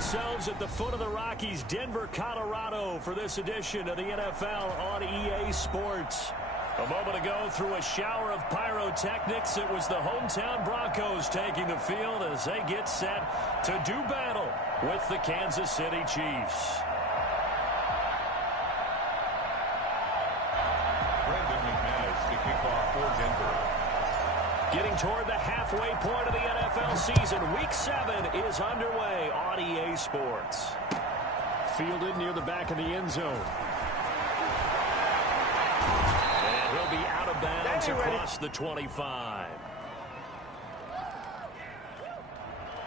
ourselves at the foot of the Rockies, Denver, Colorado, for this edition of the NFL on EA Sports. A moment ago, through a shower of pyrotechnics, it was the hometown Broncos taking the field as they get set to do battle with the Kansas City Chiefs. Getting toward the halfway point of the NFL season, Week 7 is underway on EA Sports. Fielded near the back of the end zone. And he'll be out of bounds across the 25.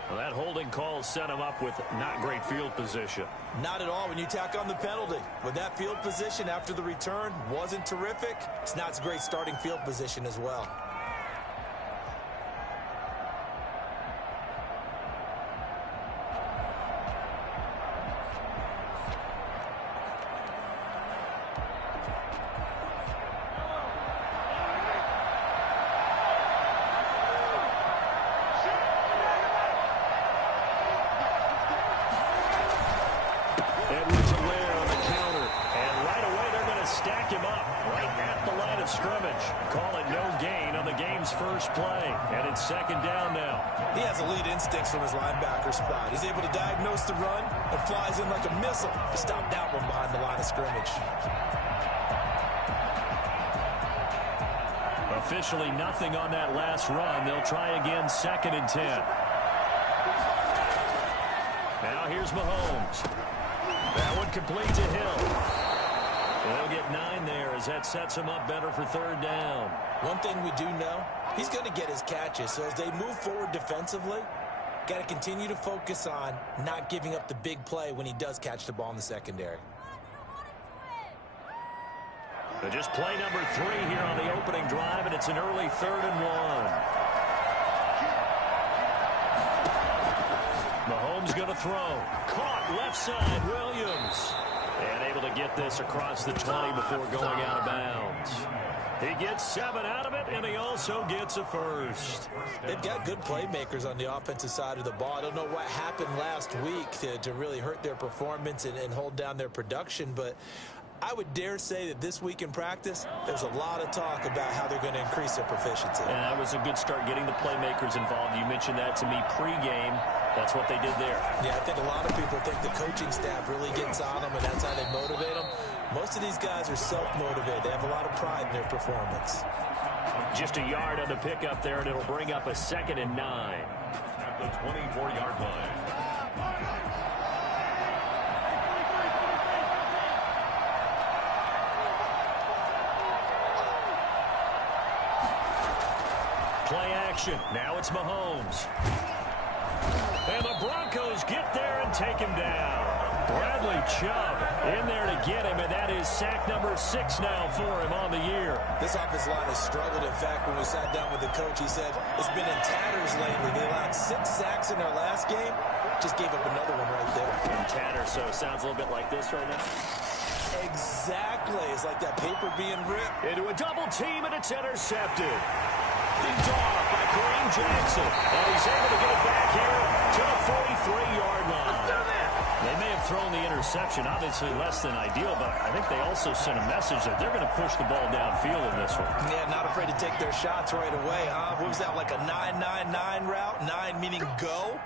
Well, that holding call set him up with not great field position. Not at all when you tack on the penalty. With that field position after the return wasn't terrific. It's not a great starting field position as well. From his linebacker spot. He's able to diagnose the run and flies in like a missile to stop that one behind the line of scrimmage. Officially nothing on that last run. They'll try again, 2nd and 10. Now here's Mahomes. That one complete to Hill. They'll get 9 there as that sets him up better for 3rd down. One thing we do know, he's going to get his catches. So as they move forward defensively, got to continue to focus on not giving up the big play when he does catch the ball in the secondary. So just play number 3 here on the opening drive, and it's an early 3rd and 1. Mahomes going to throw. Caught left side, Williams. And able to get this across the 20 before going out of bounds. He gets 7 out of it, and he also gets a first. They've got good playmakers on the offensive side of the ball. I don't know what happened last week to really hurt their performance and hold down their production, but I would dare say that this week in practice, there's a lot of talk about how they're going to increase their proficiency. And that was a good start getting the playmakers involved. You mentioned that to me pregame. That's what they did there. Yeah, I think a lot of people think the coaching staff really gets on them, and that's how they motivate them. Most of these guys are self-motivated. They have a lot of pride in their performance. Just a yard on the pickup there, and it'll bring up a 2nd and 9. At the 24-yard line. Play action. Now it's Mahomes. And the Broncos get there and take him down. Bradley Chubb in there to get him, and that is sack number 6 now for him on the year. This offensive line has struggled. In fact, when we sat down with the coach, he said it's been in tatters lately. They allowed 6 sacks in their last game. Just gave up another one right there. In tatters, so it sounds a little bit like this right now. Exactly. It's like that paper being ripped. Into a double team, and it's intercepted. Picked off by Kareem Jackson. And he's able to get it back here to the 43-yard line. They may have thrown the interception, obviously less than ideal, but I think they also sent a message that they're going to push the ball downfield in this one. Yeah, not afraid to take their shots right away, huh? What was that, like a 9-9-9 route? 9 meaning go?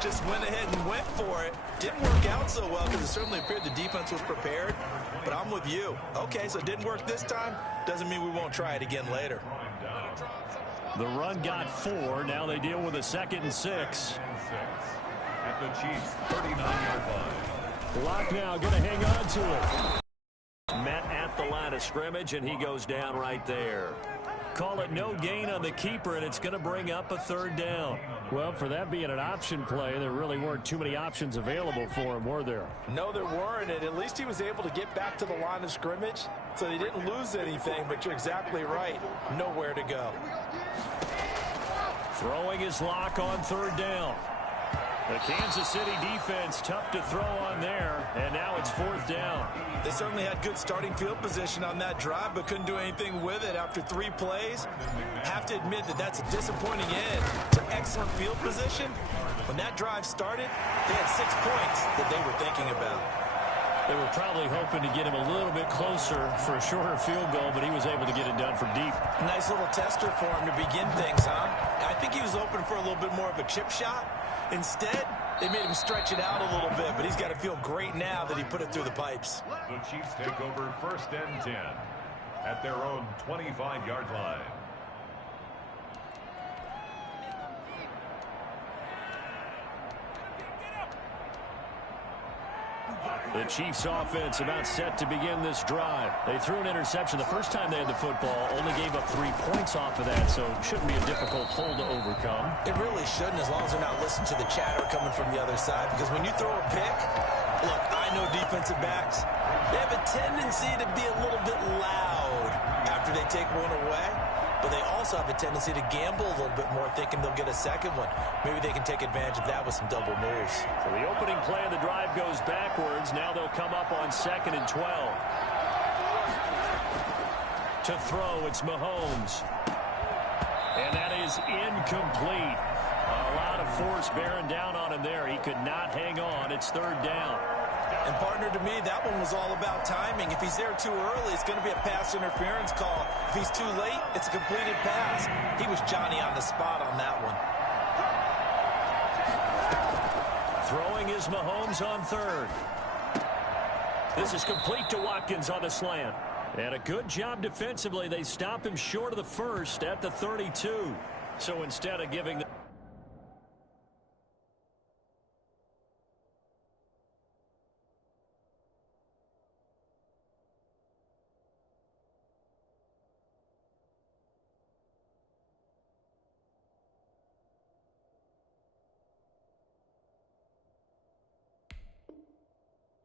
Just went ahead and went for it. Didn't work out so well because it certainly appeared the defense was prepared, but I'm with you. Okay, so it didn't work this time. Doesn't mean we won't try it again later. The run got 4. Now they deal with a 2nd and 6. At the Chiefs' 39-yard line. Lock now going to hang on to it. Met at the line of scrimmage, and he goes down right there. Call it no gain on the keeper, and it's going to bring up a 3rd down. Well, for that being an option play, there really weren't too many options available for him, were there? No, there weren't, and at least he was able to get back to the line of scrimmage, so they didn't lose anything, but you're exactly right. Nowhere to go. Throwing his lock on 3rd down. The Kansas City defense tough to throw on there, and now it's 4th down. They certainly had good starting field position on that drive, but couldn't do anything with it after 3 plays. Have to admit that that's a disappointing end to excellent field position. When that drive started, they had 6 points that they were thinking about. They were probably hoping to get him a little bit closer for a shorter field goal, but he was able to get it done from deep. Nice little tester for him to begin things, huh? I think he was open for a little bit more of a chip shot. Instead, they made him stretch it out a little bit, but he's got to feel great now that he put it through the pipes. The Chiefs take over 1st and 10 at their own 25-yard line. The Chiefs offense about set to begin this drive. They threw an interception the first time they had the football, only gave up 3 points off of that, so it shouldn't be a difficult hole to overcome. It really shouldn't, as long as they're not listening to the chatter coming from the other side, because when you throw a pick, look, I know defensive backs, they have a tendency to be a little bit loud after they take one away, but they also have a tendency to gamble a little bit more, thinking they'll get a second one. Maybe they can take advantage of that with some double moves. So the opening play of the drive goes backwards. Now they'll come up on 2nd and 12. To throw, it's Mahomes. And that is incomplete. A lot of force bearing down on him there. He could not hang on. It's 3rd down. And, partner, to me, that one was all about timing. If he's there too early, it's going to be a pass interference call. If he's too late, it's a completed pass. He was Johnny on the spot on that one. Throwing is Mahomes on 3rd. This is complete to Watkins on the slant. And a good job defensively. They stop him short of the first at the 32. So instead of giving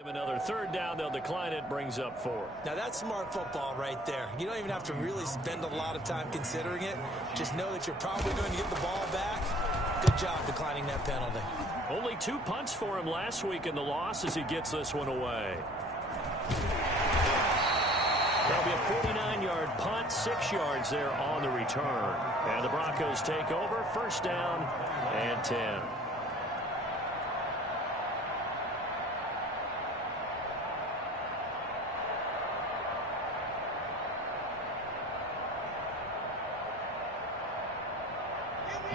another 3rd down, they'll decline it, brings up 4. Now, that's smart football right there. You don't even have to really spend a lot of time considering it. Just know that you're probably going to get the ball back. Good job declining that penalty. Only 2 punts for him last week in the loss as he gets this one away. That'll be a 49-yard punt, 6 yards there on the return. And the Broncos take over, 1st down and 10.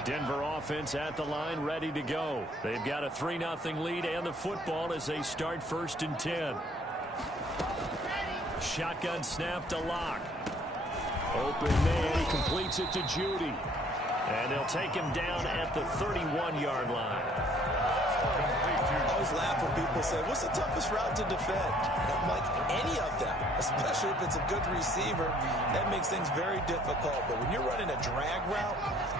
Denver offense at the line, ready to go. They've got a 3-0 lead and the football as they start 1st and 10. Shotgun snap to Locke. Open man, he completes it to Judy. And they'll take him down at the 31-yard line. I always laugh when people say, what's the toughest route to defend? I'm like, any of them, especially if it's a good receiver. That makes things very difficult. But when you're running a drag route,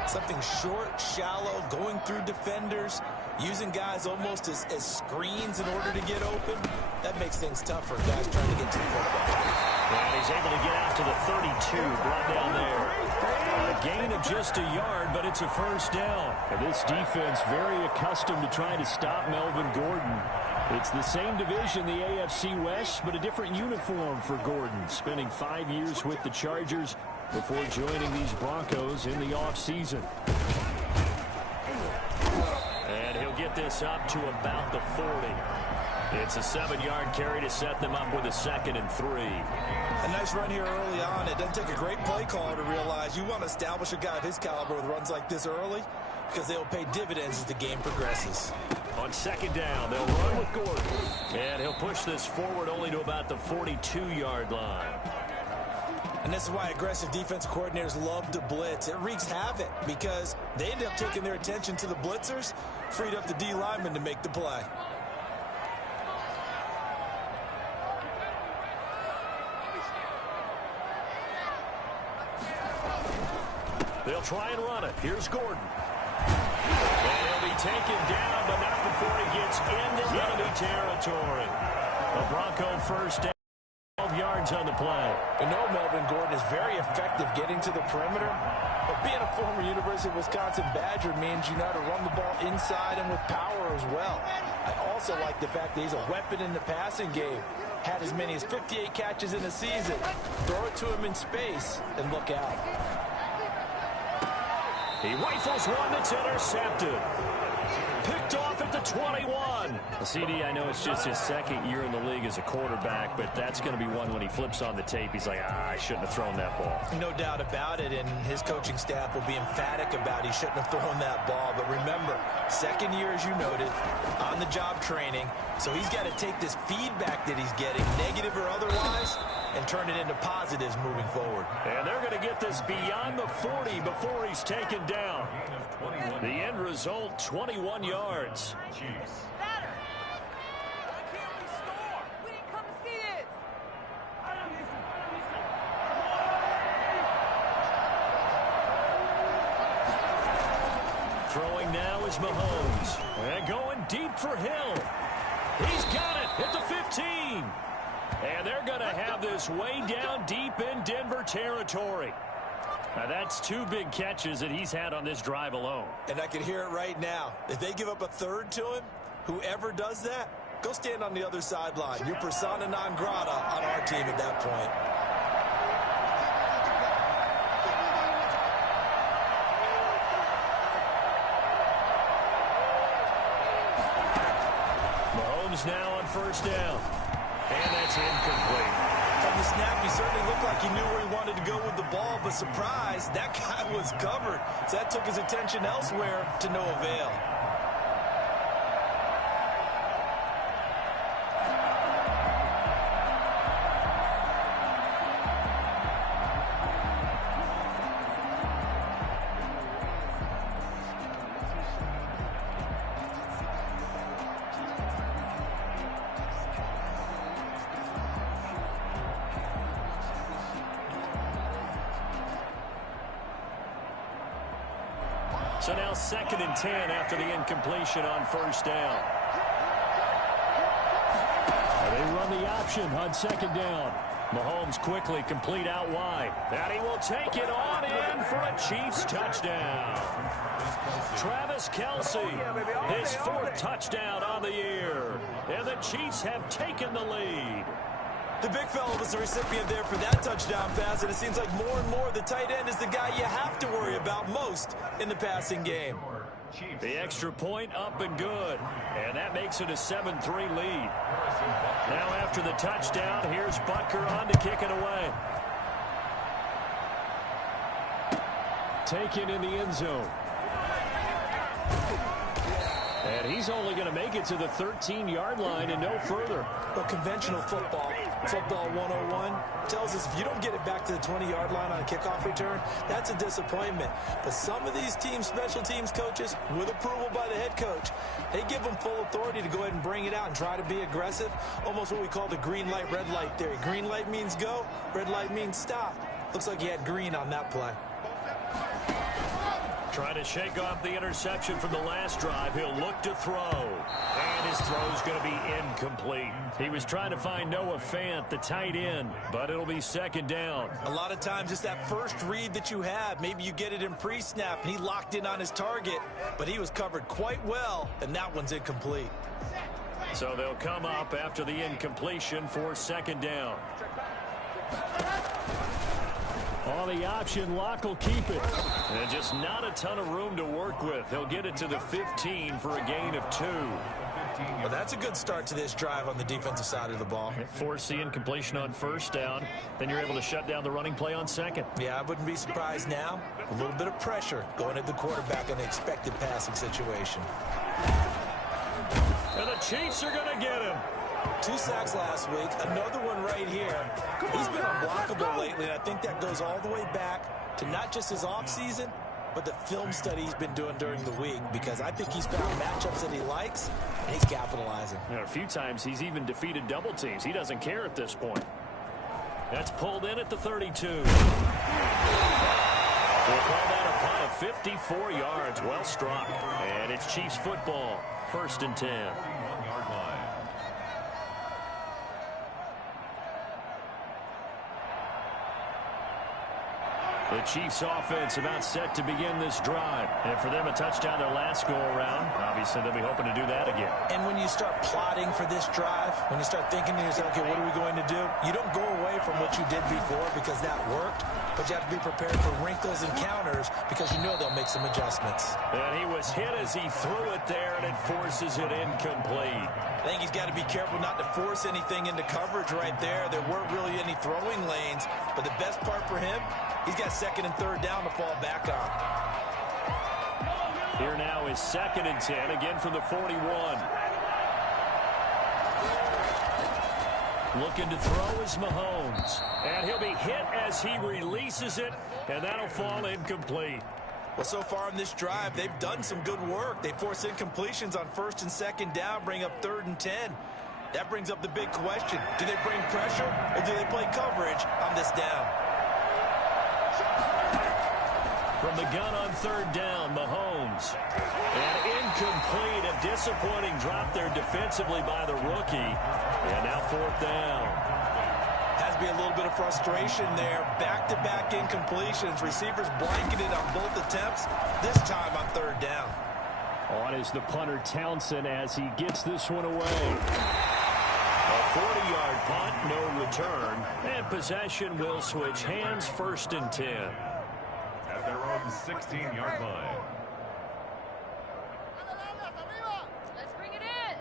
something short, shallow, going through defenders, using guys almost as screens in order to get open, that makes things tough for guys trying to get to the football. And he's able to get out to the 32, brought down there. A gain of just a yard, but it's a 1st down. And this defense very accustomed to trying to stop Melvin Gordon. It's the same division, the AFC West, but a different uniform for Gordon, spending 5 years with the Chargers before joining these Broncos in the offseason. And he'll get this up to about the 40. It's a 7-yard carry to set them up with a 2nd and 3. A nice run here early on. It doesn't take a great play caller to realize you want to establish a guy of his caliber with runs like this early because they'll pay dividends as the game progresses. On 2nd down, they'll run with Gordon. And he'll push this forward only to about the 42-yard line. And this is why aggressive defense coordinators love to blitz. It wreaks havoc because they end up taking their attention to the blitzers, freed up the D lineman to make the play. They'll try and run it. Here's Gordon. And he'll be taken down, but not before he gets into enemy territory. A Bronco 1st down, 12 yards on the play. You know Melvin Gordon is very effective getting to the perimeter, but being a former University of Wisconsin Badger means you know how to run the ball inside and with power as well. I also like the fact that he's a weapon in the passing game. Had as many as 58 catches in a season. Throw it to him in space and look out. He rifles one that's intercepted. picked off at the 21. CD, I know it's just his second year in the league as a quarterback, but that's going to be one when he flips on the tape. He's like, I shouldn't have thrown that ball. No doubt about it, and his coaching staff will be emphatic about he shouldn't have thrown that ball. But remember, second year, as you noted, on-the-job training. So he's got to take this feedback that he's getting, negative or otherwise, and turn it into positives moving forward. And they're going to get this beyond the 40 before he's taken down. The end result, 21 yards. Chiefs. Throwing now is Mahomes. And going deep for Hill. He's got it at the 15. And they're going to have this way down deep in Denver territory. Now, that's two big catches that he's had on this drive alone. And I can hear it right now. If they give up a third to him, whoever does that, go stand on the other sideline. You're persona non grata on our team at that point. Mahomes now on first down. And that's incomplete. From the snap, he certainly looked like he knew where he wanted to go with the ball, but surprise, that guy was covered. So that took his attention elsewhere to no avail. So now 2nd and 10 after the incompletion on first down. They run the option on 2nd down. Mahomes quickly complete out wide. And he will take it on in for a Chiefs touchdown. Travis Kelce, his 4th touchdown on the year. And the Chiefs have taken the lead. The big fella was the recipient there for that touchdown pass, and it seems like more and more the tight end is the guy you have to worry about most in the passing game. The extra point up and good, and that makes it a 7-3 lead. Now after the touchdown, here's Butker on to kick it away. Taken in the end zone. And he's only going to make it to the 13-yard line and no further. But conventional football 101, tells us if you don't get it back to the 20-yard line on a kickoff return, that's a disappointment. But some of these teams, special teams coaches, with approval by the head coach, they give them full authority to go ahead and bring it out and try to be aggressive. Almost what we call the green light, red light theory. Green light means go, red light means stop. Looks like he had green on that play. Trying to shake off the interception from the last drive. He'll look to throw. And his throw's going to be incomplete. He was trying to find Noah Fant, the tight end, but it'll be 2nd down. A lot of times it's that first read that you have. Maybe you get it in pre-snap, and he locked in on his target, but he was covered quite well, and that one's incomplete. So they'll come up after the incompletion for 2nd down. On the option, Locke will keep it. And just not a ton of room to work with. He'll get it to the 15 for a gain of 2. Well, that's a good start to this drive on the defensive side of the ball. Force the incompletion on first down. Then you're able to shut down the running play on 2nd. Yeah, I wouldn't be surprised now. A little bit of pressure going at the quarterback in the expected passing situation. And the Chiefs are going to get him. 2 sacks last week, another one right here. He's been unblockable lately, and I think that goes all the way back to not just his offseason, but the film study he's been doing during the week, because I think he's found matchups that he likes, and he's capitalizing. A few times he's even defeated double teams. He doesn't care at this point. That's pulled in at the 32. We'll call that a punt of 54 yards. Well struck. And it's Chiefs football. 1st and 10. The Chiefs offense about set to begin this drive. And for them, a touchdown their last go-around. Obviously, they'll be hoping to do that again. And when you start plotting for this drive, when you start thinking to yourself, okay, what are we going to do? You don't go away from what you did before because that worked. but you have to be prepared for wrinkles and counters because you know they'll make some adjustments. And he was hit as he threw it there, and it forces it incomplete. I think he's got to be careful not to force anything into coverage right there. There weren't really any throwing lanes, but the best part for him, he's got second and third down to fall back on. Here now is 2nd and 10, again from the 41. Looking to throw is Mahomes. And he'll be hit as he releases it, and that'll fall incomplete. Well, so far in this drive, they've done some good work. They force incompletions on 1st and 2nd down, bring up 3rd and 10. That brings up the big question. Do they bring pressure, or do they play coverage on this down? From the gun on 3rd down, Mahomes. And incomplete, a disappointing drop there defensively by the rookie. And now 4th down. Has to be a little bit of frustration there. Back-to-back incompletions. Receivers blanketed on both attempts, this time on 3rd down. On is the punter Townsend as he gets this one away. A 40-yard punt, no return. And possession will switch hands, 1st and 10. At their own 16-yard line. Let's bring it in.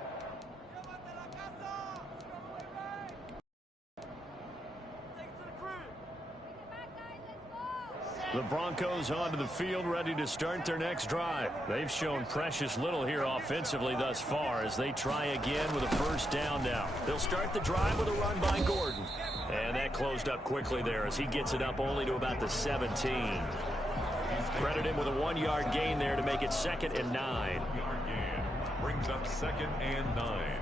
The Broncos onto the field, ready to start their next drive. They've shown precious little here offensively thus far as they try again with a 1st down now. They'll start the drive with a run by Gordon. And that closed up quickly there as he gets it up only to about the 17. Credit him with a 1-yard gain there to make it 2nd and 9. Yard gain brings up 2nd and 9.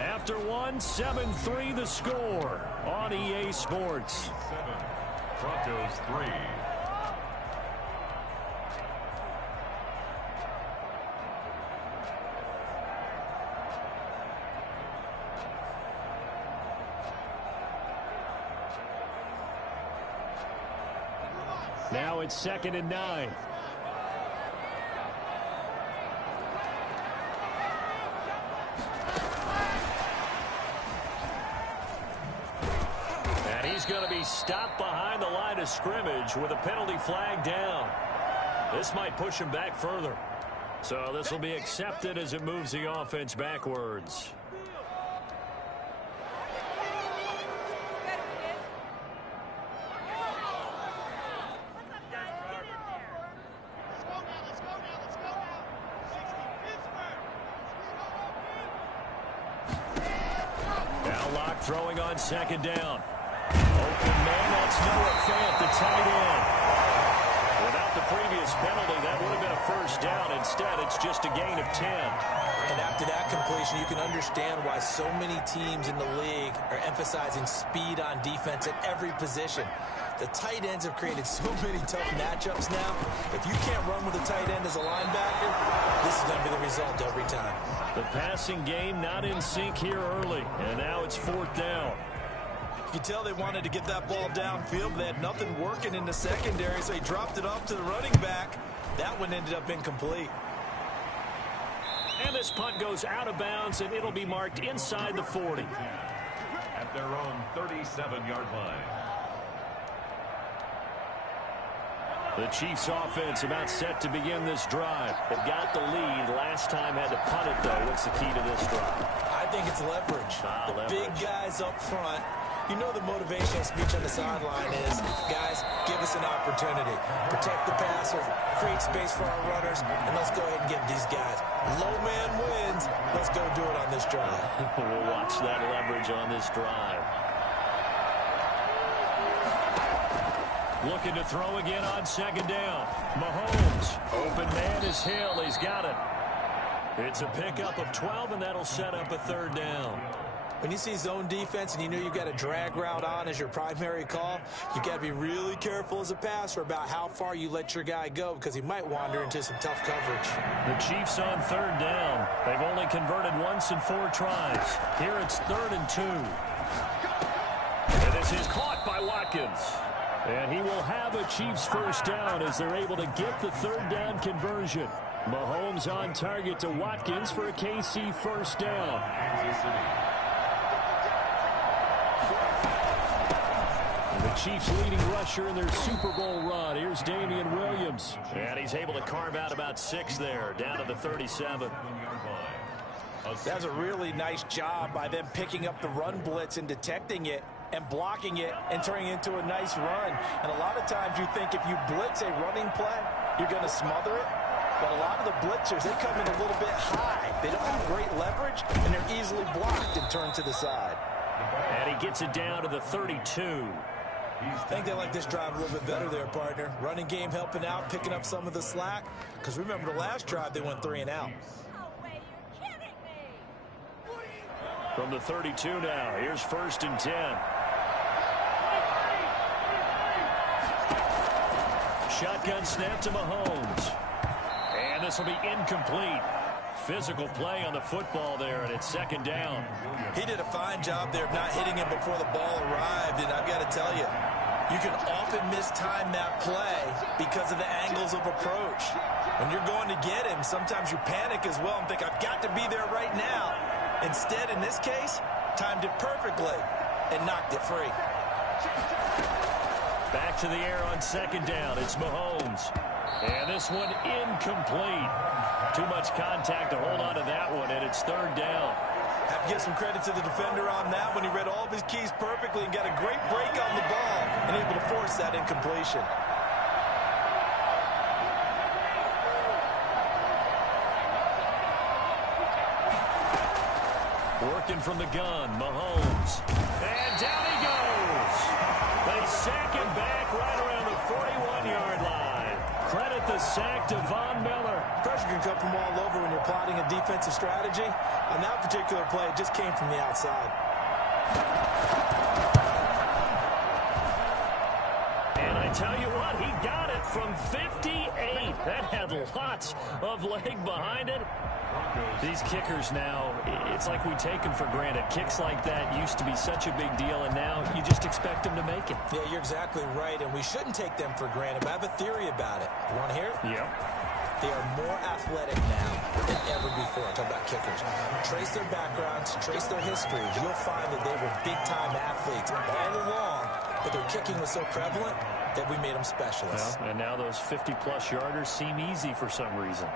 After one, 7-3 the score on EA Sports. 7, Broncos 3. Now it's 2nd and 9. He's going to be stopped behind the line of scrimmage with a penalty flag down. This might push him back further. So this will be accepted as it moves the offense backwards. Now Locke throwing on 2nd down. Open man, that's Noah Fant, the tight end. Without the previous penalty, that would have been a 1st down. Instead, it's just a gain of 10. And after that completion, you can understand why so many teams in the league are emphasizing speed on defense at every position. The tight ends have created so many tough matchups now. If you can't run with a tight end as a linebacker, this is going to be the result every time. The passing game not in sync here early, and now it's 4th down. You can tell they wanted to get that ball downfield, but they had nothing working in the secondary, so he dropped it off to the running back. That one ended up incomplete. And this punt goes out of bounds, and it'll be marked inside the 40. At their own 37-yard line. The Chiefs offense about set to begin this drive. They've got the lead. Last time had to punt it, though. What's the key to this drive? I think it's leverage. Big guys up front. You know the motivational speech on the sideline is, guys, give us an opportunity. Protect the passer, create space for our runners, and let's go ahead and get these guys. Low man wins. Let's go do it on this drive. We'll watch that leverage on this drive. Looking to throw again on 2nd down. Mahomes. Open man is Hill. He's got it. It's a pickup of 12, and that'll set up a 3rd down. When you see zone defense and you know you've got a drag route on as your primary call, you got to be really careful as a passer about how far you let your guy go because he might wander into some tough coverage. The Chiefs on 3rd down. They've only converted once in 4 tries. Here it's 3rd and 2. This is caught by Watkins. And he will have a Chiefs first down as they're able to get the third down conversion. Mahomes on target to Watkins for a KC first down. The Chiefs leading rusher in their Super Bowl run. Here's Damian Williams. And he's able to carve out about 6 there, down to the 37. That's a really nice job by them picking up the run blitz and detecting it and blocking it and turning it into a nice run. And a lot of times you think if you blitz a running play, you're going to smother it. But a lot of the blitzers, they come in a little bit high. They don't have great leverage, and they're easily blocked and turned to the side. And he gets it down to the 32. I think they like this drive a little bit better there, partner. Running game helping out, picking up some of the slack. Because remember the last drive, they went 3 and out. From the 32 now, here's 1st and 10. Shotgun snap to Mahomes. And this will be incomplete. Physical play on the football there, and it's 2nd down. He did a fine job there of not hitting him before the ball arrived, and I've got to tell you, you can often mistime that play because of the angles of approach. When you're going to get him, sometimes you panic as well and think, I've got to be there right now. Instead, in this case, timed it perfectly and knocked it free. Back to the air on 2nd down. It's Mahomes. And this one incomplete. Too much contact to hold on to that one, and it's 3rd down. Have to give some credit to the defender on that when he read all of his keys perfectly and got a great break on the ball and able to force that incompletion. Working from the gun, Mahomes. And down he goes. They sack him back right around the 41-yard line. Credit the sack to Von Miller. Pressure can come from all over when you're plotting a defensive strategy. On that particular play, it just came from the outside. And I tell you what, he got it from 58. That had lots of leg behind it. These kickers now, it's like we take them for granted. Kicks like that used to be such a big deal, and now you just expect them to make it. Yeah, you're exactly right, and we shouldn't take them for granted, but I have a theory about it. You want to hear it? Yep. They are more athletic now than ever before. I'm talking about kickers. Trace their backgrounds, trace their histories. You'll find that they were big-time athletes all along, but their kicking was so prevalent that we made them specialists. Well, and now those 50-plus yarders seem easy for some reason.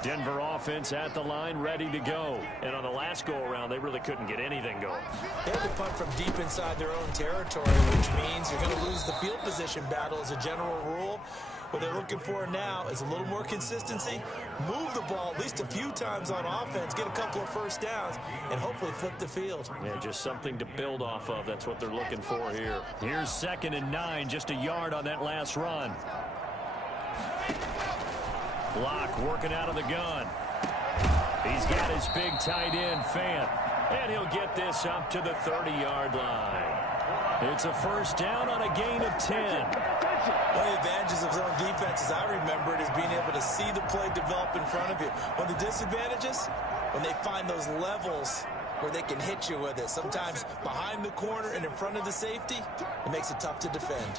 Denver offense at the line, ready to go. And on the last go-around, they really couldn't get anything going. They had to punt from deep inside their own territory, which means you're going to lose the field position battle as a general rule. What they're looking for now is a little more consistency, move the ball at least a few times on offense, get a couple of first downs, and hopefully flip the field. Yeah, just something to build off of. That's what they're looking for here. Here's 2nd and 9, just a yard on that last run. Block working out of the gun. He's got his big tight end, Fant. And he'll get this up to the 30-yard line. It's a first down on a gain of 10. One of the advantages of zone defenses, I remember it, is being able to see the play develop in front of you. One of the disadvantages, when they find those levels where they can hit you with it. Sometimes behind the corner and in front of the safety, it makes it tough to defend.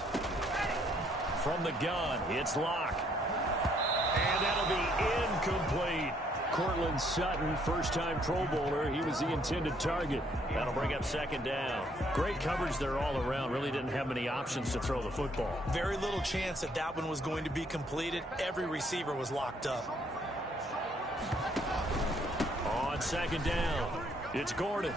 From the gun, it's Locke. And that'll be incomplete. Cortland Sutton, first-time Pro Bowler. He was the intended target. That'll bring up 2nd down. Great coverage there all around. Really didn't have many options to throw the football. Very little chance that that one was going to be completed. Every receiver was locked up. On 2nd down, it's Gordon.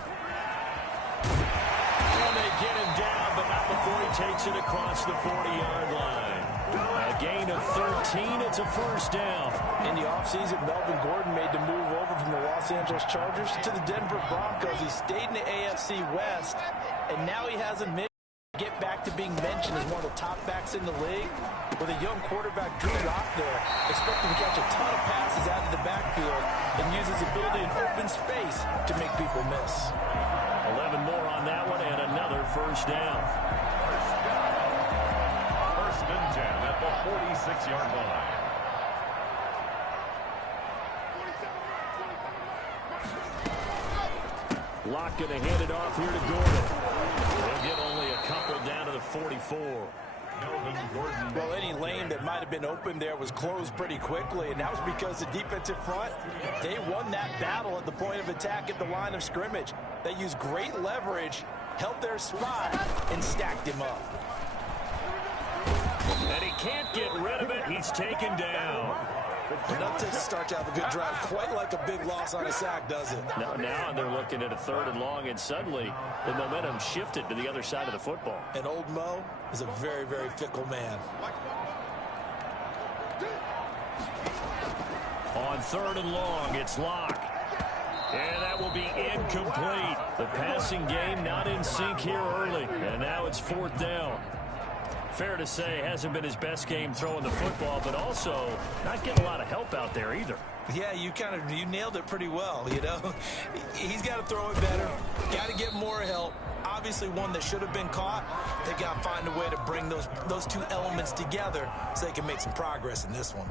And they get him down, but not before he takes it across the 40-yard line. A gain of 13. It's a first down. In the offseason, Melvin Gordon made the move over from the Los Angeles Chargers to the Denver Broncos. He stayed in the AFC West, and now he has a mission to get back to being mentioned as one of the top backs in the league. With a young quarterback, Drew Lock there, expecting to catch a ton of passes out of the backfield and use his ability in open space to make people miss. 11 more on that one, and another first down. 1st and 10 at the 46-yard line. Locke going to hand it off here to Gordon. They'll get only a couple down to the 44. Well, any lane that might have been open there was closed pretty quickly, and that was because the defensive front, they won that battle at the point of attack at the line of scrimmage. They used great leverage, held their spot, and stacked him up. And he can't get rid of it. He's taken down. Enough to start to have a good drive. Quite like a big loss on a sack, does it? Now they're looking at a 3rd and long, and suddenly the momentum shifted to the other side of the football. And old Mo is a very, very fickle man. On 3rd and long, it's Locke. And that will be incomplete. The passing game not in sync here early. And now it's 4th down. Fair to say, hasn't been his best game throwing the football, but also not getting a lot of help out there either. Yeah, you nailed it pretty well, you know. He's got to throw it better, got to get more help. Obviously one that should have been caught. They got to find a way to bring those two elements together so they can make some progress in this one.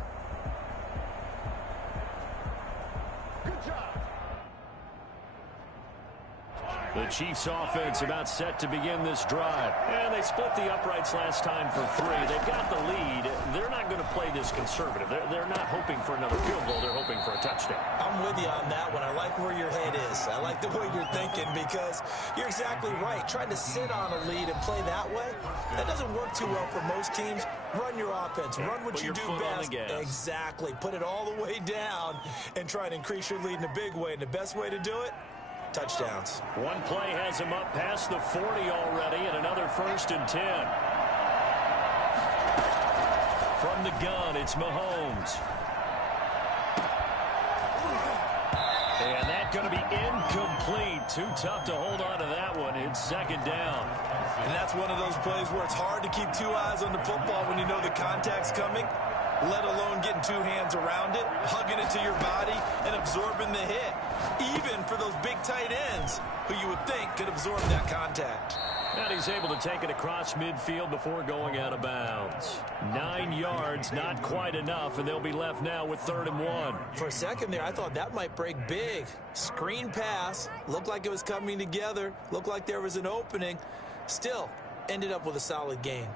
The Chiefs offense about set to begin this drive. And they split the uprights last time for 3. They've got the lead. They're not going to play this conservative. They're not hoping for another field goal. They're hoping for a touchdown. I'm with you on that one. I like where your head is. I like the way you're thinking because you're exactly right. Trying to sit on a lead and play that way, that doesn't work too well for most teams. Run your offense. Run what you do best. Exactly. Put it all the way down and try to increase your lead in a big way. And the best way to do it, touchdowns. One play has him up past the 40 already, and another 1st and 10. From the gun, it's Mahomes. And that's going to be incomplete. Too tough to hold on to that one. It's 2nd down. And that's one of those plays where it's hard to keep 2 eyes on the football when you know the contact's coming, let alone getting 2 hands around it, hugging it to your body, and absorbing the hit. Even for those big tight ends who you would think could absorb that contact. And he's able to take it across midfield before going out of bounds. 9 yards, not quite enough, and they'll be left now with 3rd and 1. For a second there, I thought that might break big. Screen pass, looked like it was coming together, looked like there was an opening. Still, ended up with a solid gain.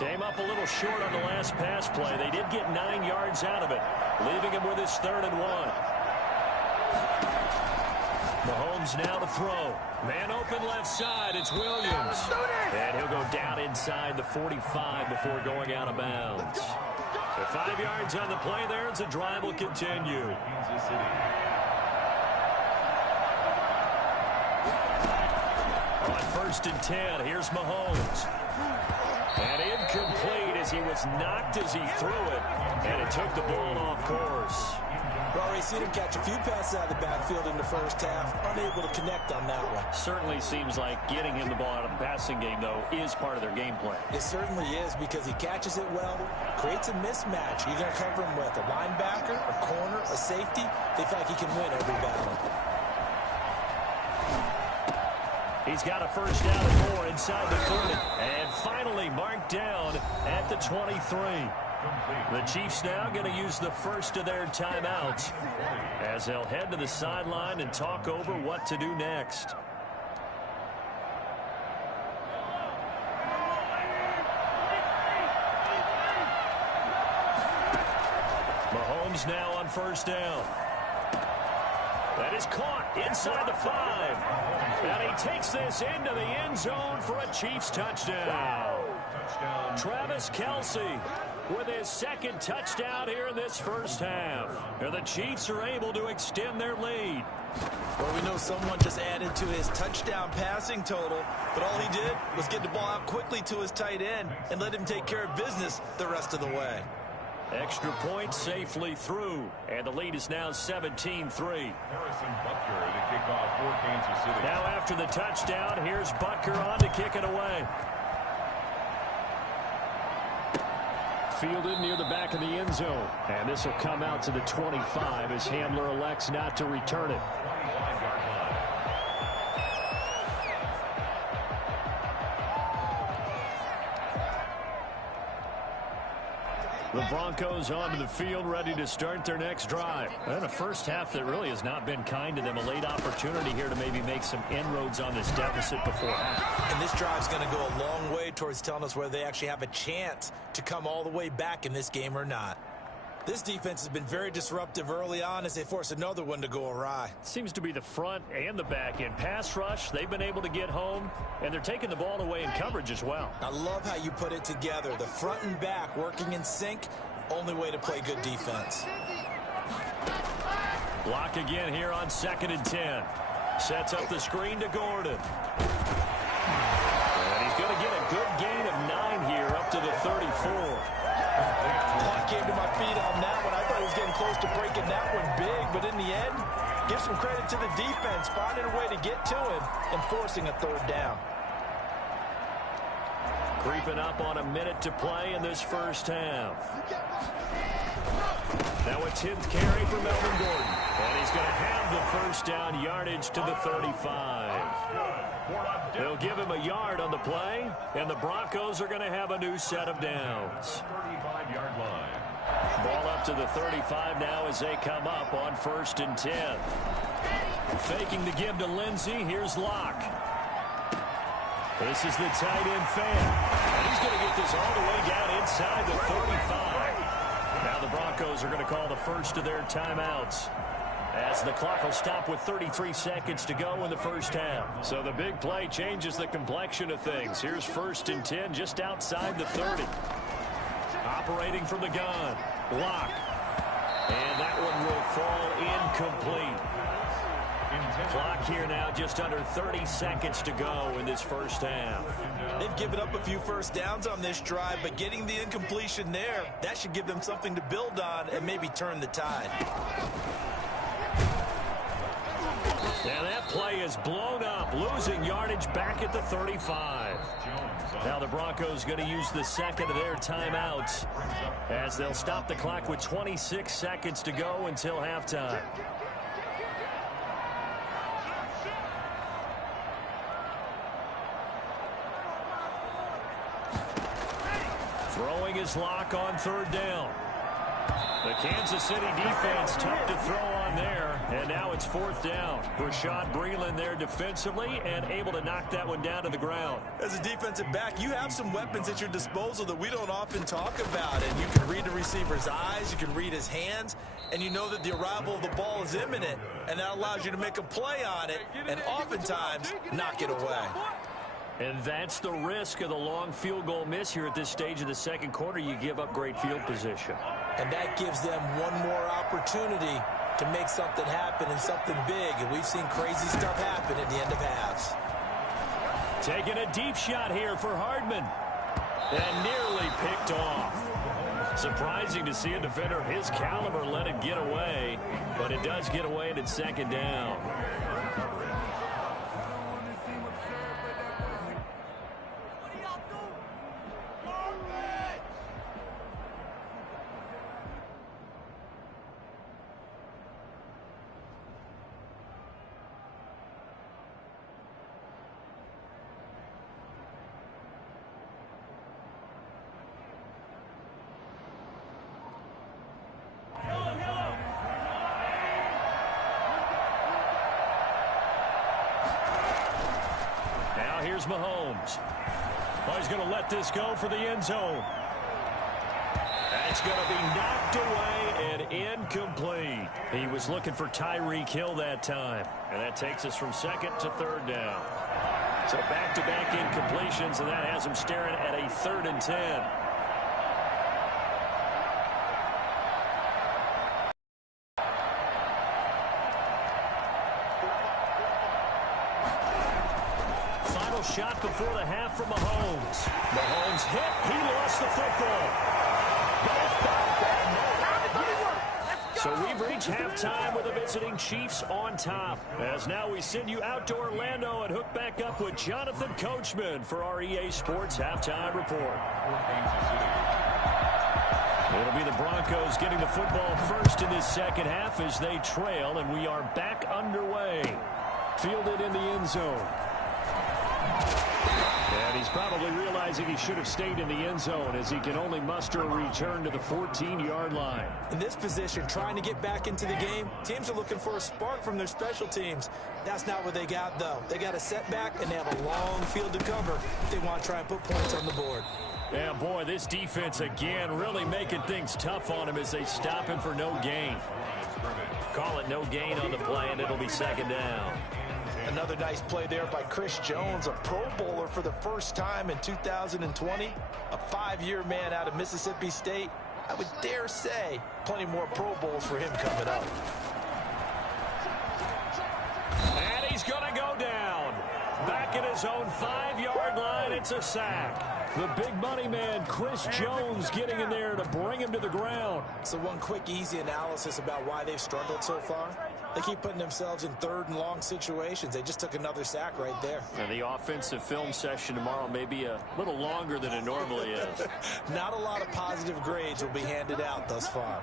Came up a little short on the last pass play. They did get 9 yards out of it, leaving him with his 3rd and 1. Mahomes now to throw. Man open left side. It's Williams. And he'll go down inside the 45 before going out of bounds. So 5 yards on the play there as the drive will continue. On 1st and 10, here's Mahomes. And incomplete as he was knocked as he threw it. And it took the ball off course. We've already seen him catch a few passes out of the backfield in the first half. Unable to connect on that one. Certainly seems like getting him the ball out of the passing game, though, is part of their game plan. It certainly is because he catches it well, creates a mismatch. You're going to cover him with a linebacker, a corner, a safety. They feel like he can win every battle. He's got a 1st down and more inside the 30. And finally marked down at the 23. The Chiefs now going to use the first of their timeouts as they'll head to the sideline and talk over what to do next. Mahomes now on 1st down. That is caught inside the 5. And he takes this into the end zone for a Chiefs touchdown. Travis Kelce with his 2nd touchdown here in this first half. And the Chiefs are able to extend their lead. Well, we know someone just added to his touchdown passing total, but all he did was get the ball out quickly to his tight end and let him take care of business the rest of the way. Extra point safely through, and the lead is now 17-3. Harrison Butker to kick off for Kansas City. Now after the touchdown, here's Butker on to kick it away. Fielded near the back of the end zone, and this will come out to the 25 as Hamler elects not to return it. 25-yard line. The Broncos onto the field, ready to start their next drive. And a first half that really has not been kind to them. A late opportunity here to maybe make some inroads on this deficit before half. And this drive's going to go a long way towards telling us whether they actually have a chance to come all the way back in this game or not. This defense has been very disruptive early on as they force another one to go awry. Seems to be the front and the back end. Pass rush, they've been able to get home, and they're taking the ball away in coverage as well. I love how you put it together. The front and back working in sync, only way to play good defense. Block again here on 2nd and 10. Sets up the screen to Gordon. And he's going to get a good gain of 9 here up to the 34. I came to my feet on that one. I thought he was getting close to breaking that one big, but in the end, give some credit to the defense, finding a way to get to him and forcing a 3rd down. Creeping up on a minute to play in this first half. Now a 10th carry for Melvin Gordon. And he's going to have the first down yardage to the 35. They'll give him a yard on the play, and the Broncos are going to have a new set of downs. 35-yard line. Ball up to the 35 now as they come up on 1st and 10. Faking the give to Lindsey. Here's Locke. This is the tight end fan. And he's going to get this all the way down inside the 35. Now the Broncos are going to call the first of their timeouts, as the clock will stop with 33 seconds to go in the first half. So the big play changes the complexion of things. Here's 1st and 10 just outside the 30. Operating from the gun, Locke. And that one will fall incomplete. Clock here now just under 30 seconds to go in this first half. They've given up a few first downs on this drive, but getting the incompletion there, that should give them something to build on and maybe turn the tide. And that play is blown up, losing yardage back at the 35. Now the Broncos going to use the second of their timeouts, as they'll stop the clock with 26 seconds to go until halftime. Throwing his Locke on 3rd down. The Kansas City defense tough to throw on there, and now it's 4th down. Rashad Breeland there defensively and able to knock that one down to the ground. As a defensive back, you have some weapons at your disposal that we don't often talk about, and you can read the receiver's eyes, you can read his hands, and you know that the arrival of the ball is imminent, and that allows you to make a play on it and oftentimes knock it away. And that's the risk of the long field goal miss here at this stage of the second quarter. You give up great field position. And that gives them one more opportunity to make something happen and something big. And we've seen crazy stuff happen at the end of halves. Taking a deep shot here for Hardman. And nearly picked off. Surprising to see a defender of his caliber let it get away. But it does get away and it's 2nd down. Here's Mahomes. Oh, he's going to let this go for the end zone. That's going to be knocked away and incomplete. He was looking for Tyreek Hill that time. And that takes us from 2nd to 3rd down. So back-to-back incompletions, and that has him staring at a 3rd and 10. Shot before the half from Mahomes. Mahomes hit. He lost the football. So we've reached halftime with the visiting Chiefs on top. As now we send you out to Orlando and hook back up with Jonathan Coachman for our EA Sports Halftime Report. It'll be the Broncos getting the football first in this second half as they trail, and we are back underway. Fielded in the end zone. And he's probably realizing he should have stayed in the end zone as he can only muster a return to the 14-yard line. In this position, trying to get back into the game, teams are looking for a spark from their special teams. That's not what they got, though. They got a setback, and they have a long field to cover if they want to try and put points on the board. Yeah, boy, this defense, again, really making things tough on him as they stop him for no gain. Call it no gain on the play, and it'll be second down. Another nice play there by Chris Jones, a Pro Bowler for the first time in 2020. A 5-year man out of Mississippi State. I would dare say plenty more Pro Bowls for him coming up. And he's going to go down. Back at his own 5-yard line, it's a sack. The big money man, Chris Jones, getting in there to bring him to the ground. So one quick, easy analysis about why they've struggled so far. They keep putting themselves in third and long situations. They just took another sack right there. And the offensive film session tomorrow may be a little longer than it normally is. Not a lot of positive grades will be handed out thus far.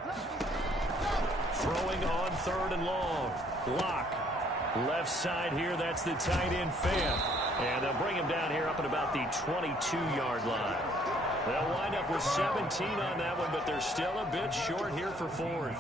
Throwing on third and long. Lock. Left side here, that's the tight end Fant. And they'll bring him down here up at about the 22-yard line. They'll wind up with 17 on that one, but they're still a bit short here for fourth.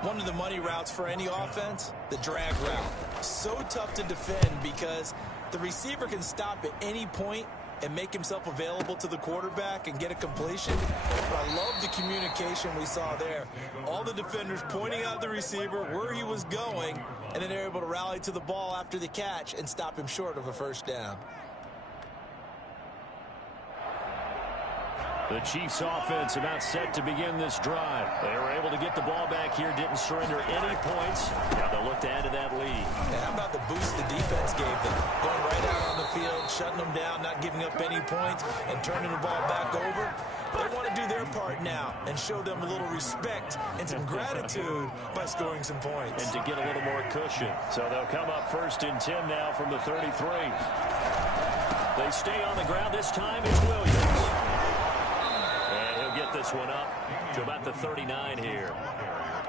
One of the money routes for any offense, the drag route. So tough to defend because the receiver can stop at any point and make himself available to the quarterback and get a completion. But I love the communication we saw there. All the defenders pointing out the receiver where he was going, and then they're able to rally to the ball after the catch and stop him short of a first down. The Chiefs offense about set to begin this drive. They were able to get the ball back here, didn't surrender any points. Now they'll look to add to that lead. And how about the boost the defense gave them? Going right out on the field, shutting them down, not giving up any points, and turning the ball back over. They want to do their part now and show them a little respect and some gratitude by scoring some points. And to get a little more cushion. So they'll come up 1st and 10 now from the 33. They stay on the ground. This time it's Williams. Get this one up to about the 39 here.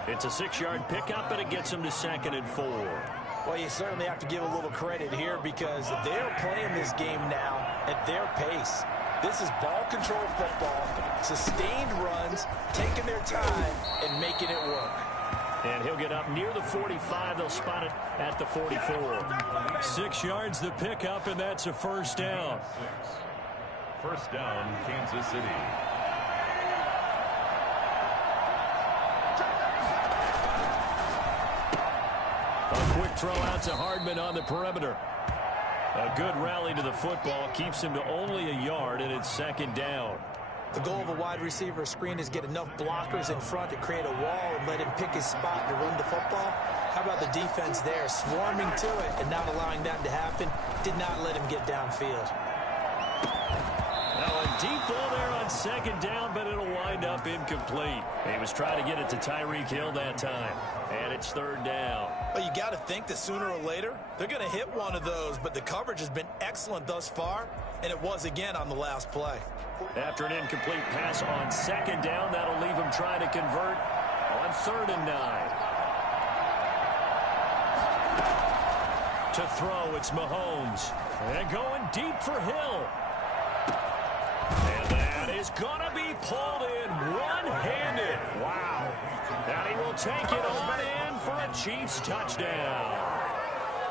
It's a 6-yard pickup, and it gets them to 2nd and 4. Well, you certainly have to give a little credit here because they're playing this game now at their pace. This is ball control football, sustained runs, taking their time, and making it work. And he'll get up near the 45. They'll spot it at the 44. 6 yards the pickup, and that's a first down. First down, Kansas City. A quick throw out to Hardman on the perimeter. A good rally to the football keeps him to only a yard, and it's 2nd down. The goal of a wide receiver screen is get enough blockers in front to create a wall and let him pick his spot to run the football. How about the defense there, swarming to it and not allowing that to happen? Did not let him get downfield. Now a deep ball there on 2nd down, but it'll wind up incomplete. He was trying to get it to Tyreek Hill that time. And it's 3rd down. Well, you got to think that sooner or later, they're going to hit one of those, but the coverage has been excellent thus far, and it was again on the last play. After an incomplete pass on 2nd down, that'll leave him trying to convert on 3rd and 9. To throw, it's Mahomes. And going deep for Hill. And that is going to be pulled in one-handed. Wow. And he will take it on in for a Chiefs touchdown.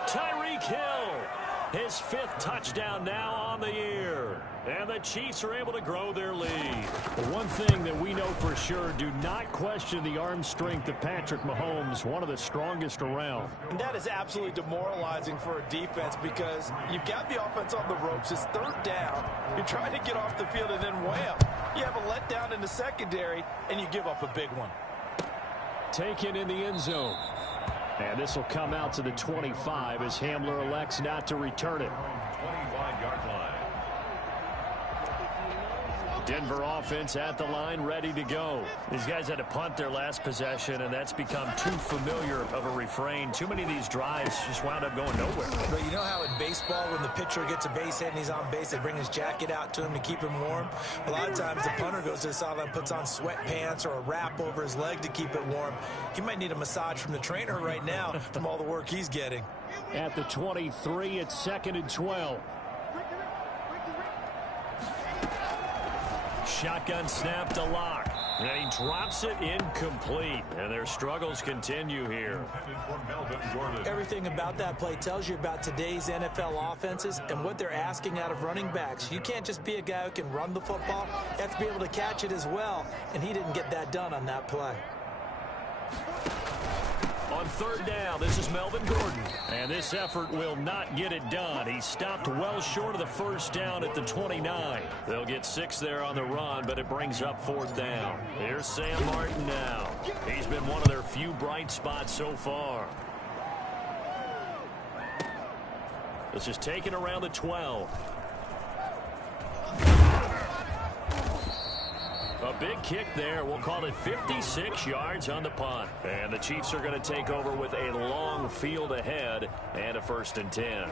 Tyreek Hill, his 5th touchdown now on the year. And the Chiefs are able to grow their lead. The one thing that we know for sure, do not question the arm strength of Patrick Mahomes, one of the strongest around. And that is absolutely demoralizing for a defense because you've got the offense on the ropes. It's 3rd down. You're trying to get off the field, and then wham, you have a letdown in the secondary, and you give up a big one. Taken in the end zone. And this will come out to the 25 as Hamler elects not to return it. 25-yard line. Denver offense at the line, ready to go. These guys had to punt their last possession, and that's become too familiar of a refrain. Too many of these drives just wound up going nowhere. But you know how in baseball, when the pitcher gets a base hit and he's on base, they bring his jacket out to him to keep him warm? A lot of times the punter goes to the sideline, puts on sweatpants or a wrap over his leg to keep it warm. He might need a massage from the trainer right now from all the work he's getting. At the 23, it's 2nd and 12. Shotgun snap to Locke. And he drops it incomplete. And their struggles continue here. Everything about that play tells you about today's NFL offenses and what they're asking out of running backs. You can't just be a guy who can run the football. You have to be able to catch it as well. And he didn't get that done on that play. On third down, this is Melvin Gordon. And this effort will not get it done. He stopped well short of the first down at the 29. They'll get 6 there on the run, but it brings up fourth down. Here's Sam Martin now. He's been one of their few bright spots so far. This is taken around the 12. A big kick there. We'll call it 56 yards on the punt. And the Chiefs are going to take over with a long field ahead and a 1st and 10.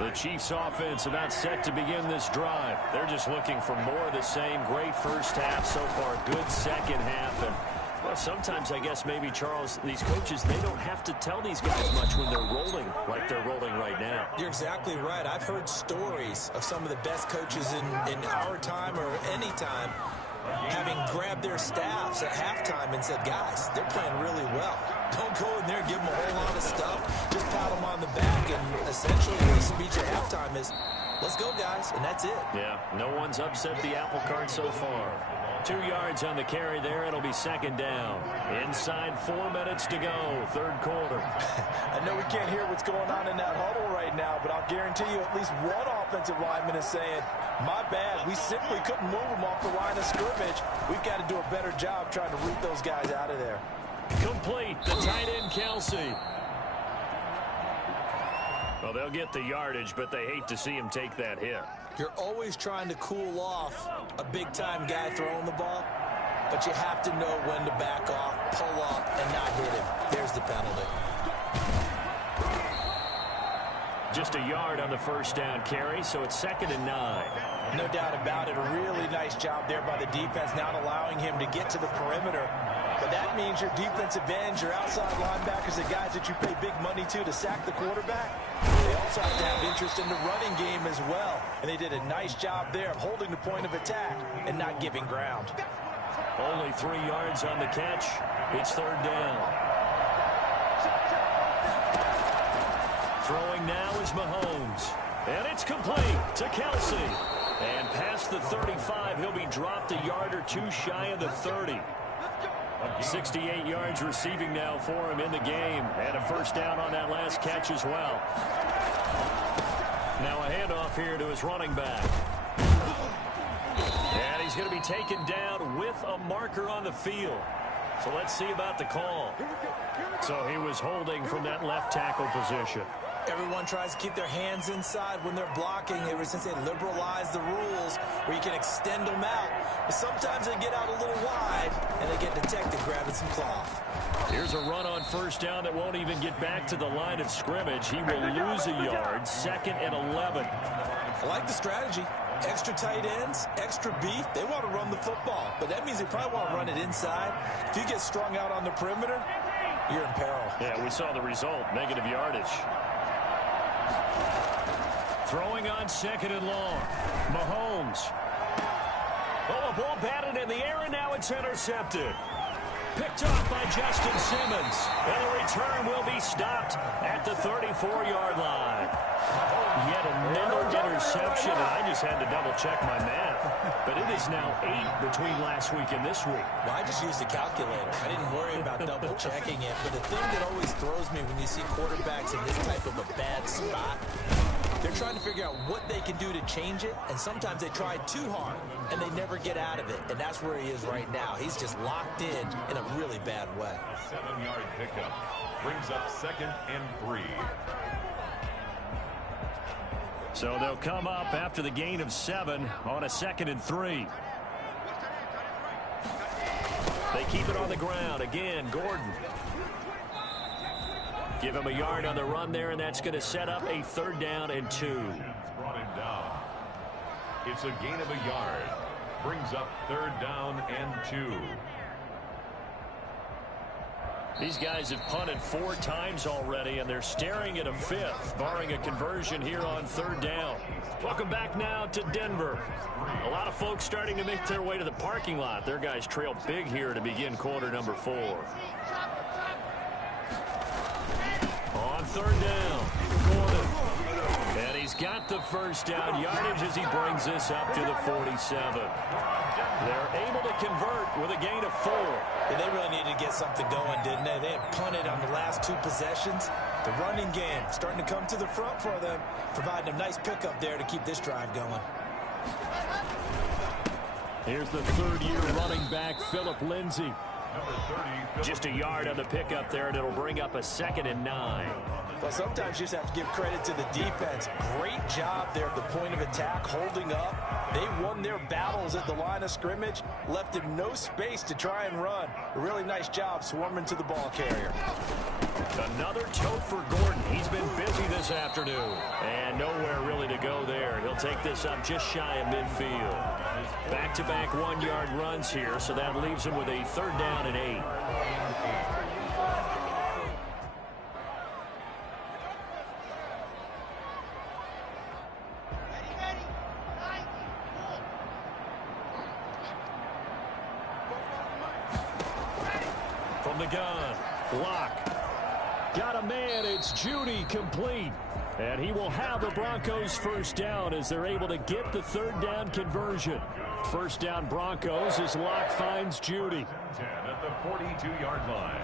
The Chiefs offense about set to begin this drive. They're just looking for more of the same. Great first half so far. Good second half. And well, sometimes I guess maybe, Charles, these coaches, they don't have to tell these guys much when they're rolling like they're rolling right now. You're exactly right. I've heard stories of some of the best coaches in our time or any time having grabbed their staffs at halftime and said, guys, they're playing really well. Don't go in there and give them a whole lot of stuff. Just pat them on the back, and essentially the speech at halftime is, let's go, guys, and that's it. Yeah, no one's upset the apple cart so far. 2 yards on the carry there. It'll be 2nd down. Inside 4 minutes to go, third quarter. I know we can't hear what's going on in that huddle right now, but I'll guarantee you at least one offensive lineman is saying, my bad, we simply couldn't move them off the line of scrimmage. We've got to do a better job trying to root those guys out of there. Complete, the tight end Kelsey. Well, they'll get the yardage, but they hate to see him take that hit. You're always trying to cool off a big-time guy throwing the ball, but you have to know when to back off, pull up, and not hit him. There's the penalty. Just a yard on the first down carry, so it's 2nd and 9. No doubt about it. A really nice job there by the defense, not allowing him to get to the perimeter. But that means your defensive ends, your outside linebackers, the guys that you pay big money to sack the quarterback, they also have to have interest in the running game as well. And they did a nice job there of holding the point of attack and not giving ground. Only 3 yards on the catch. It's 3rd down. Throwing now is Mahomes. And it's complete to Kelsey. And past the 35, he'll be dropped a yard or 2 shy of the 30. 68 yards receiving now for him in the game. And a 1st down on that last catch as well. Now a handoff here to his running back. And he's going to be taken down with a marker on the field. So let's see about the call. So he was holding from that left tackle position. Everyone tries to keep their hands inside when they're blocking ever since they liberalized the rules where you can extend them out. But sometimes they get out a little wide and they get detected grabbing some cloth. Here's a run on 1st down that won't even get back to the line of scrimmage. He will lose a yard, 2nd and 11. I like the strategy. Extra tight ends, extra beef. They want to run the football, but that means they probably want to run it inside. If you get strung out on the perimeter, you're in peril. Yeah, we saw the result, negative yardage. Throwing on 2nd and long. Mahomes. Oh, a ball batted in the air, and now it's intercepted. Picked off by Justin Simmons. And the return will be stopped at the 34-yard line. Yet another interception, and I just had to double-check my math. But it is now 8 between last week and this week. Well, I just used a calculator. I didn't worry about double-checking it. But the thing that always throws me when you see quarterbacks in this type of a bad spot, they're trying to figure out what they can do to change it, and sometimes they try too hard, and they never get out of it. And that's where he is right now. He's just locked in a really bad way. A 7-yard pickup brings up 2nd and 3. So they'll come up after the gain of 7 on a 2nd and 3. They keep it on the ground. Again, Gordon. Give him a yard on the run there, and that's going to set up a 3rd down and 2. Brought him down. It's a gain of a yard. Brings up 3rd down and 2. These guys have punted 4 times already, and they're staring at a 5th, barring a conversion here on 3rd down. Welcome back now to Denver. A lot of folks starting to make their way to the parking lot. Their guys trail big here to begin quarter number 4. On 3rd down, Gordon. And he's got the first down yardage as he brings this up to the 47. They're able to convert with a gain of 4. Yeah, they really needed to get something going, didn't they? They had punted on the last 2 possessions. The running game starting to come to the front for them, providing a nice pickup there to keep this drive going. Here's the 3rd-year running back, Philip Lindsay. Just a yard on the pickup there, and it'll bring up a 2nd and 9. Well, sometimes you just have to give credit to the defense. Great job there at the point of attack, holding up. They won their battles at the line of scrimmage, left him no space to try and run. A really nice job swarming to the ball carrier. Another tote for Gordon. He's been busy this afternoon. And nowhere really to go there. He'll take this up just shy of midfield. Back-to-back 1-yard runs here, so that leaves him with a 3rd down and 8. From the gun, block. Got a man, it's Judy, complete. And he will have the Broncos first down as they're able to get the 3rd down conversion. First down Broncos as Locke finds Judy. 10 at the 42-yard line.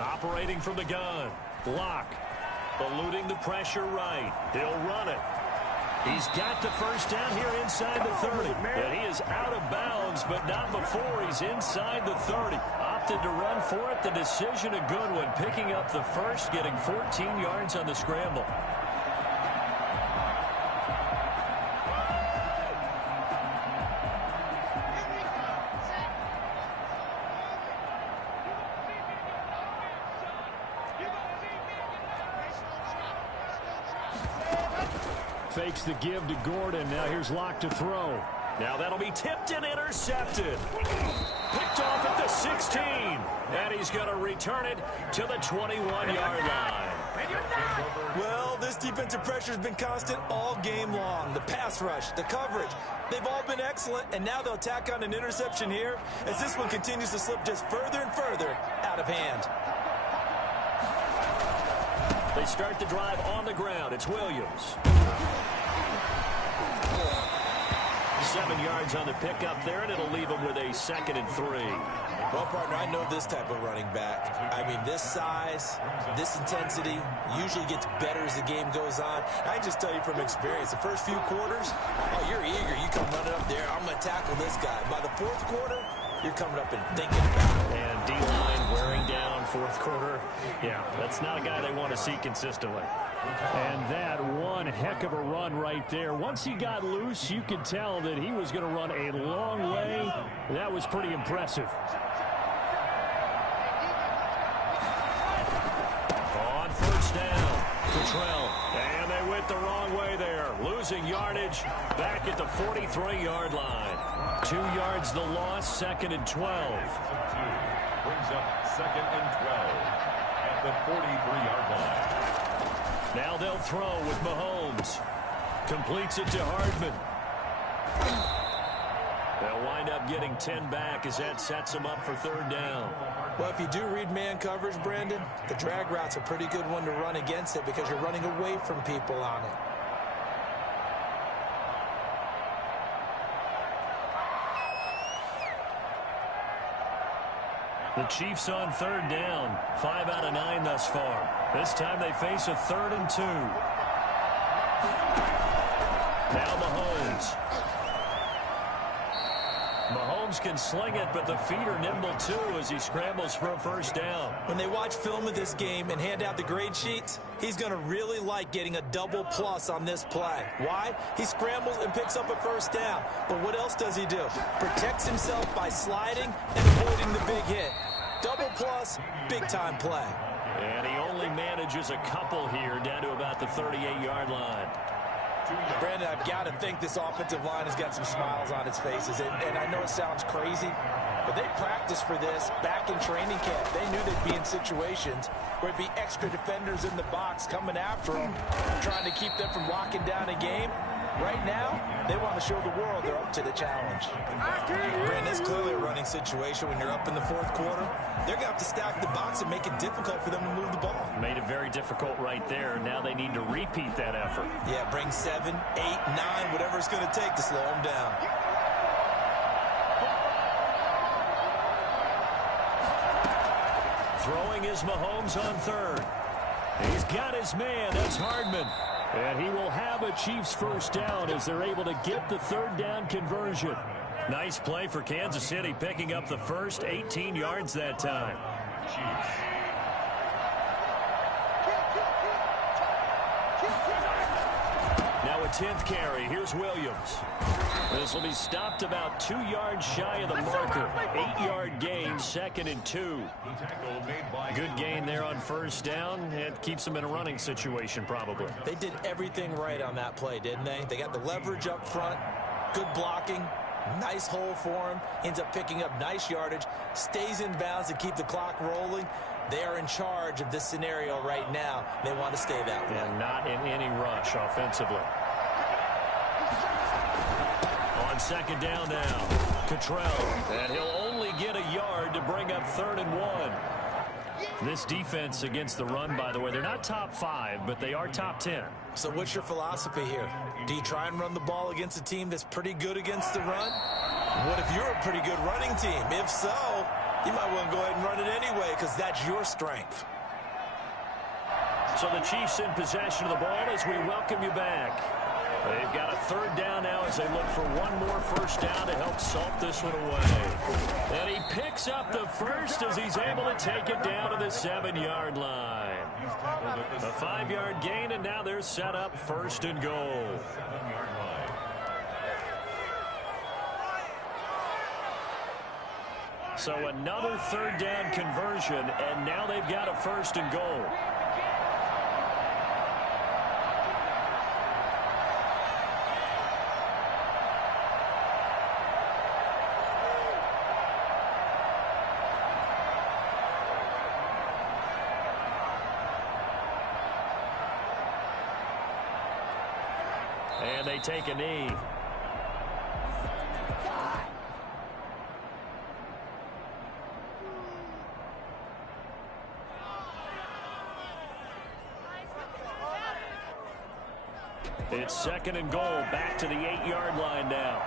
Operating from the gun, Locke. Eluding the pressure right. He'll run it. He's got the first down here inside the 30. And he is out of bounds, but not before he's inside the 30. Opted to run for it. The decision a good one. Picking up the first, getting 14 yards on the scramble. Fakes the give to Gordon. Now here's Locke to throw. Now that'll be tipped and intercepted. Picked off at the 16. And he's going to return it to the 21-yard line. Well, this defensive pressure has been constant all game long. The pass rush, the coverage, they've all been excellent. And now they'll tack on an interception here as this one continues to slip just further and further out of hand. They start the drive on the ground. It's Williams. 7 yards on the pickup there, and it'll leave him with a 2nd and 3. Well, partner, I know this type of running back. I mean, this size, this intensity usually gets better as the game goes on. I can just tell you from experience, the first few quarters, oh, you're eager. You come running up there. I'm going to tackle this guy. By the 4th quarter, you're coming up and thinking about it. And D-line wearing down 4th quarter. Yeah, that's not a guy they want to see consistently. And that one heck of a run right there. Once he got loose, you could tell that he was going to run a long way. That was pretty impressive. On first down, Cottrell. And they went the wrong way there. Losing yardage back at the 43-yard line. 2 yards the loss, 2nd and 12. Brings up 2nd and 12 at the 43-yard line. Now they'll throw with Mahomes. Completes it to Hardman. They'll wind up getting 10 back as that sets them up for 3rd down. Well, if you do read man coverage, Brandon, the drag route's a pretty good one to run against it because you're running away from people on it. The Chiefs on 3rd down. 5 out of 9 thus far. This time they face a 3rd and 2. Now Mahomes. Mahomes can sling it, but the feet are nimble too as he scrambles for a first down. When they watch film of this game and hand out the grade sheets, he's going to really like getting a double plus on this play. Why? He scrambles and picks up a first down. But what else does he do? Protects himself by sliding and avoiding the big hit. Double plus, big-time play. And he only manages a couple here down to about the 38-yard line. Brandon, I've got to think this offensive line has got some smiles on its faces. And I know it sounds crazy, but they practiced for this back in training camp. They knew they'd be in situations where it'd be extra defenders in the box coming after them, trying to keep them from locking down a game. Right now, they want to show the world they're up to the challenge. Brandon, it's clearly a running situation when you're up in the fourth quarter. They're going to have to stack the box and make it difficult for them to move the ball. Made it very difficult right there. Now they need to repeat that effort. Yeah, bring 7, 8, 9, whatever it's going to take to slow them down. Throwing is Mahomes on third. He's got his man. That's Hardman. And he will have a Chiefs first down as they're able to get the third down conversion. Nice play for Kansas City, picking up the first 18 yards that time. Now a 10th carry. Here's Williams. This will be stopped about 2 yards shy of the marker. 8-yard gain, 2nd and 2. Good gain there on first down. It keeps them in a running situation probably. They did everything right on that play, didn't they? They got the leverage up front, good blocking, nice hole for him, ends up picking up nice yardage, stays in bounds to keep the clock rolling. They are in charge of this scenario right now. They want to stay that way. And not in any rush offensively. On second down now, Cottrell. And he'll only get a yard to bring up 3rd and 1. This defense against the run, by the way, they're not top 5, but they are top 10. So what's your philosophy here? Do you try and run the ball against a team that's pretty good against the run? What if you're a pretty good running team? If so, you might want to go ahead and run it anyway because that's your strength. So the Chiefs in possession of the ball as we welcome you back. They've got a third down now as they look for one more first down to help salt this one away. And he picks up the first as he's able to take it down to the 7-yard line. A 5-yard gain, and now they're set up 1st and goal. So another third down conversion, and now they've got a 1st and goal. And they take a knee. It's 2nd and goal, back to the 8-yard line now.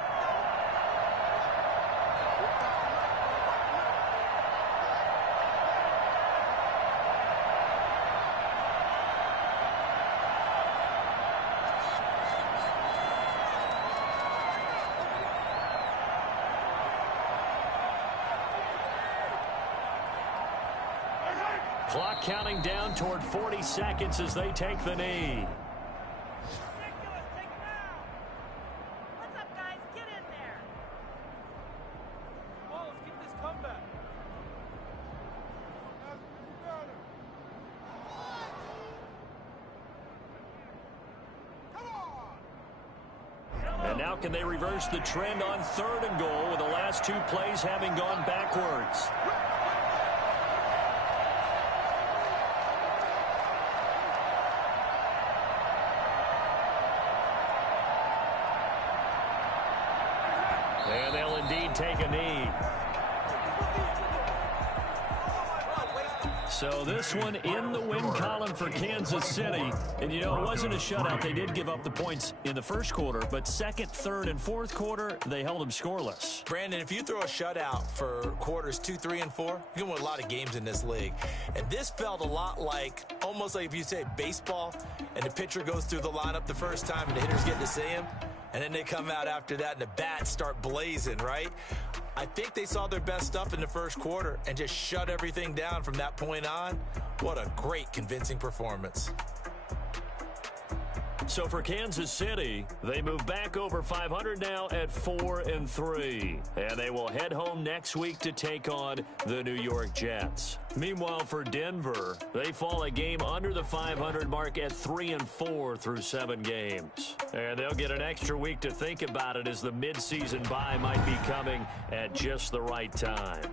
Clock counting down toward 40 seconds as they take the knee. What's up, guys? Get in there. Come on, let's get this comeback. And now can they reverse the trend on 3rd and goal with the last 2 plays having gone backwards? And they'll indeed take a knee. So this one in the win column for Kansas City. And, you know, it wasn't a shutout. They did give up the points in the first quarter, but 2nd, 3rd, and 4th quarter, they held them scoreless. Brandon, if you throw a shutout for quarters 2, 3, and 4, you can win a lot of games in this league. And this felt a lot like, almost like if you say baseball, and the pitcher goes through the lineup the first time and the hitters get to see him, and then they come out after that and the bats start blazing, right? I think they saw their best stuff in the first quarter and just shut everything down from that point on. What a great, convincing performance. So for Kansas City, they move back over 500 now at 4-3. And they will head home next week to take on the New York Jets. Meanwhile, for Denver, they fall a game under the 500 mark at 3-4 through 7 games. And they'll get an extra week to think about it as the midseason bye might be coming at just the right time.